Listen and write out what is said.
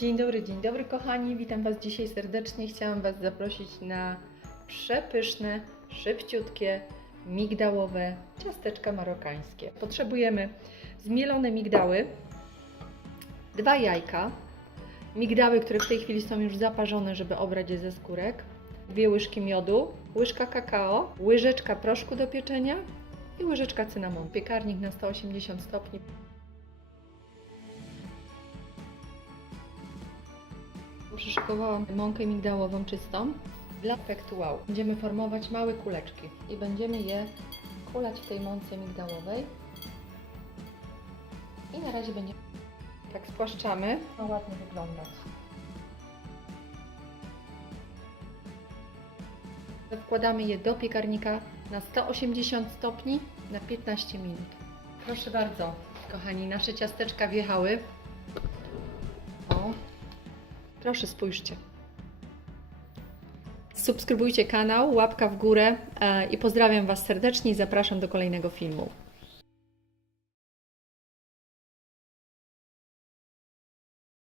Dzień dobry, dzień dobry kochani. Witam Was dzisiaj serdecznie. Chciałam Was zaprosić na przepyszne, szybciutkie, migdałowe ciasteczka marokańskie. Potrzebujemy zmielone migdały, dwa jajka, migdały, które w tej chwili są już zaparzone, żeby obrać je ze skórek, dwie łyżki miodu, łyżka kakao, łyżeczka proszku do pieczenia i łyżeczka cynamonu. Piekarnik na 180 stopni. Przyszykowałam mąkę migdałową czystą dla efektu wow. Będziemy formować małe kuleczki i będziemy je kulać w tej mące migdałowej. I na razie będziemy tak spłaszczamy. Ma ładnie wyglądać. Wkładamy je do piekarnika na 180 stopni na 15 minut. Proszę bardzo, kochani, nasze ciasteczka wjechały. Proszę spójrzcie. Subskrybujcie kanał, łapka w górę e, i pozdrawiam Was serdecznie i zapraszam do kolejnego filmu.